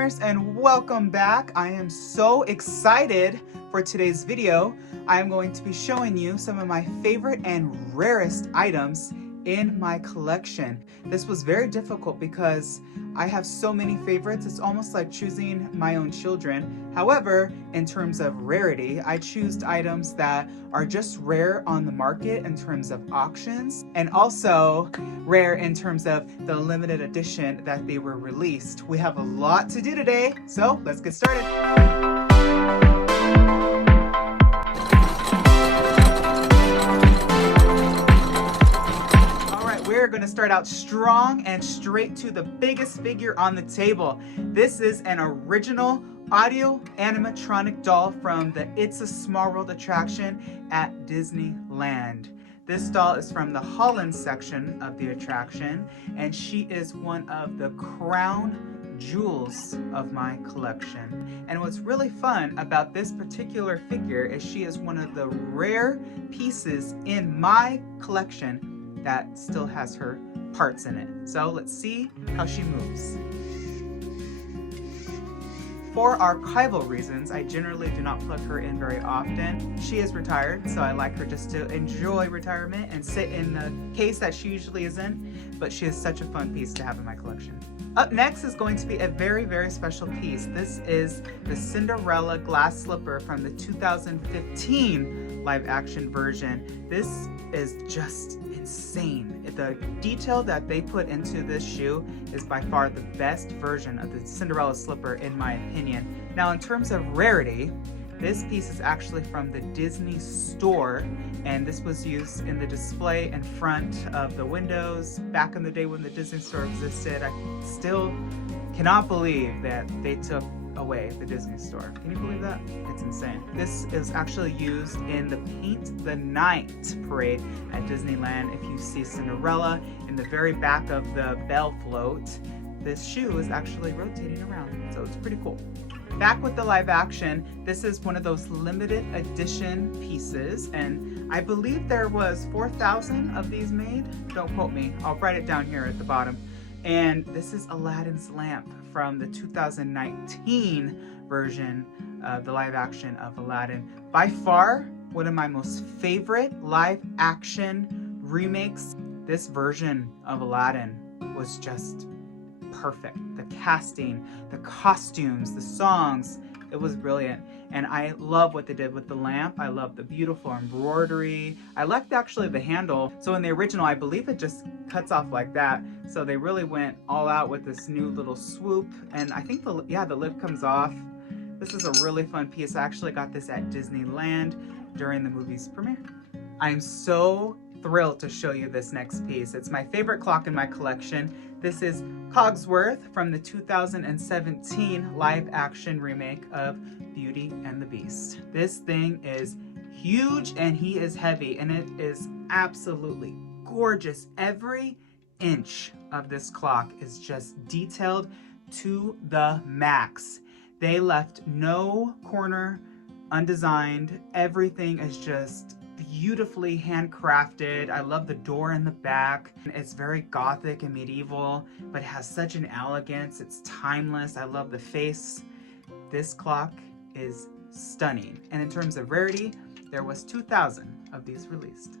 dreamers, and welcome back. I am so excited for today's video. I am going to be showing you some of my favorite and rarest items in my collection. This was very difficult because I have so many favorites. It's almost like choosing my own children. However, in terms of rarity, I choose items that are just rare on the market in terms of auctions, and also rare in terms of the limited edition that they were released. We have a lot to do today, so let's get started. We're going to start out strong and straight to the biggest figure on the table. This is an original audio animatronic doll from the It's a Small World attraction at Disneyland. This doll is from the Holland section of the attraction, and she is one of the crown jewels of my collection. And what's really fun about this particular figure is she is one of the rare pieces in my collection that still has her parts in it. So let's see how she moves. For archival reasons, I generally do not plug her in very often. She is retired, so I like her just to enjoy retirement and sit in the case that she usually is in, but she is such a fun piece to have in my collection. Up next is going to be a very, very special piece. This is the Cinderella glass slipper from the 2015 live action version. This is just insane. The detail that they put into this shoe is by far the best version of the Cinderella slipper in my opinion. Now in terms of rarity, this piece is actually from the Disney store, and this was used in the display in front of the windows back in the day when the Disney store existed. I still cannot believe that they took away the Disney store. Can you believe that? It's insane. This is actually used in the Paint the Night parade at Disneyland. If you see Cinderella in the very back of the bell float, this shoe is actually rotating around, so it's pretty cool. Back with the live action, this is one of those limited edition pieces, and I believe there was 4,000 of these made. Don't quote me, I'll write it down here at the bottom. And this is Aladdin's Lamp from the 2019 version of the live action of Aladdin. By far, one of my most favorite live action remakes. This version of Aladdin was just perfect. The casting, the costumes, the songs, it was brilliant. And I love what they did with the lamp. I love the beautiful embroidery. I liked actually the handle. So in the original, I believe it just cuts off like that. So they really went all out with this new little swoop. And I think the lid comes off. This is a really fun piece. I actually got this at Disneyland during the movie's premiere. I'm so thrilled to show you this next piece. It's my favorite clock in my collection. This is Cogsworth from the 2017 live action remake of Beauty and the Beast. This thing is huge and he is heavy, and it is absolutely gorgeous. Every inch of this clock is just detailed to the max. They left no corner undesigned. Everything is just beautifully handcrafted. I love the door in the back. It's very gothic and medieval, but it has such an elegance. It's timeless. I love the face. This clock is stunning. And in terms of rarity, there was 2,000 of these released.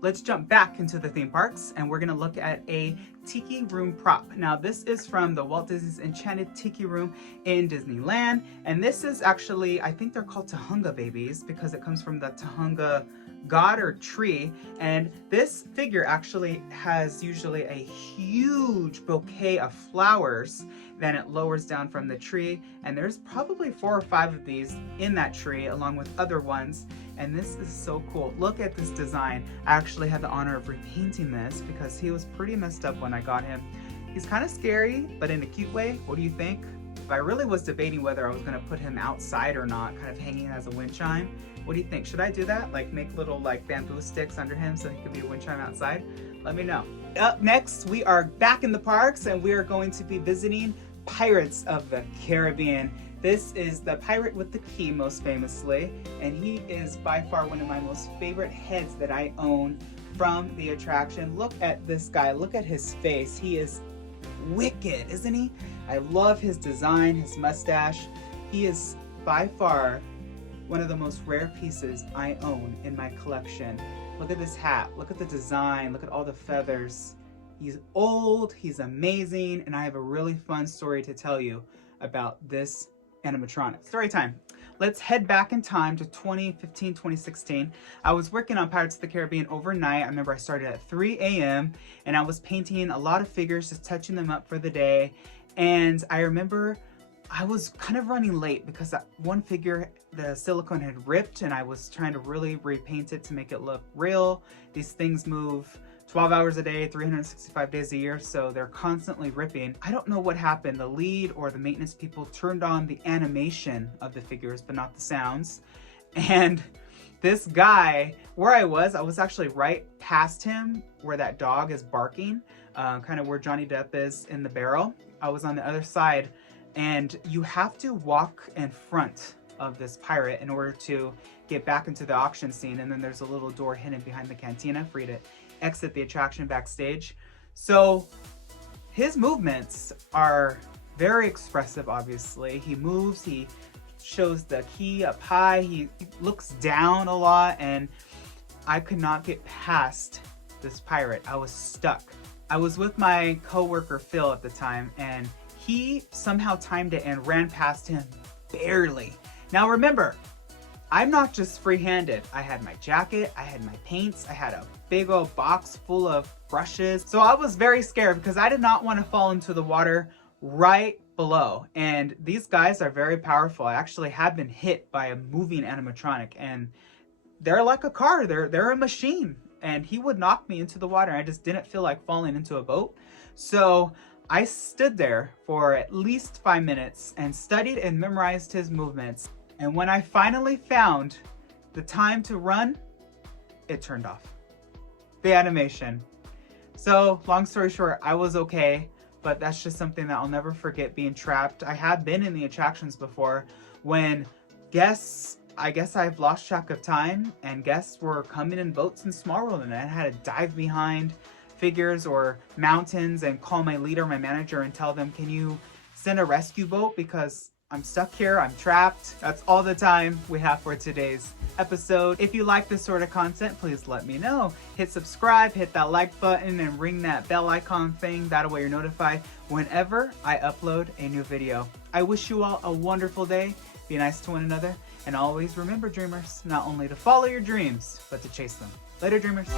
Let's jump back into the theme parks, and we're gonna look at a Tiki Room prop. Now this is from the Walt Disney's Enchanted Tiki Room in Disneyland, and this is actually, I think they're called Tahunga babies because it comes from the Tahunga god or tree, and this figure actually has usually a huge bouquet of flowers. Then it lowers down from the tree, and there's probably 4 or 5 of these in that tree along with other ones, and this is so cool. Look at this design. I actually had the honor of repainting this because he was pretty messed up when I got him. He's kind of scary, but in a cute way. What do you think? I really was debating whether I was going to put him outside or not, kind of hanging as a wind chime. What do you think? Should I do that? Like make little like bamboo sticks under him so he could be a wind chime outside? Let me know. Up next, we are back in the parks, and we are going to be visiting Pirates of the Caribbean. This is the pirate with the key, most famously, and he is by far one of my most favorite heads that I own from the attraction. Look at this guy. Look at his face. He is wicked, isn't he? I love his design, his mustache. He is by far one of the most rare pieces I own in my collection. Look at this hat, look at the design, look at all the feathers. He's old, he's amazing, and I have a really fun story to tell you about this animatronic. Story time. Let's head back in time to 2015, 2016. I was working on Pirates of the Caribbean overnight. I remember I started at 3 a.m. and I was painting a lot of figures, just touching them up for the day. And I remember I was kind of running late because that one figure, the silicone had ripped, and I was trying to really repaint it to make it look real. These things move 12 hours a day, 365 days a year, so they're constantly ripping. I don't know what happened. The lead or the maintenance people turned on the animation of the figures, but not the sounds. And this guy, where I was actually right past him where that dog is barking, kind of where Johnny Depp is in the barrel. I was on the other side, and you have to walk in front of this pirate in order to get back into the auction scene, and then there's a little door hidden behind the cantina for you to exit the attraction backstage. So his movements are very expressive, obviously. He moves, he shows the key up high, he looks down a lot, and I could not get past this pirate. I was stuck. I was with my coworker Phil at the time, and he somehow timed it and ran past him barely. Now remember, I'm not just free-handed. I had my jacket, I had my paints, I had a big old box full of brushes. So I was very scared because I did not want to fall into the water right below. And these guys are very powerful. I actually have been hit by a moving animatronic, and they're like a car, they're a machine. And he would knock me into the water. I just didn't feel like falling into a boat. So I stood there for at least 5 minutes and studied and memorized his movements. And when I finally found the time to run, it turned off. The animation. So long story short, I was okay, but that's just something that I'll never forget, being trapped. I have been in the attractions before when guests, I guess I've lost track of time, and guests were coming in boats in Small World, and I had to dive behind figures or mountains and call my leader, my manager, and tell them, can you send a rescue boat because I'm stuck here, I'm trapped. That's all the time we have for today's episode. If you like this sort of content, please let me know. Hit subscribe, hit that like button, and ring that bell icon thing. That way you're notified whenever I upload a new video. I wish you all a wonderful day. Be nice to one another. And always remember, dreamers, not only to follow your dreams, but to chase them. Later, dreamers.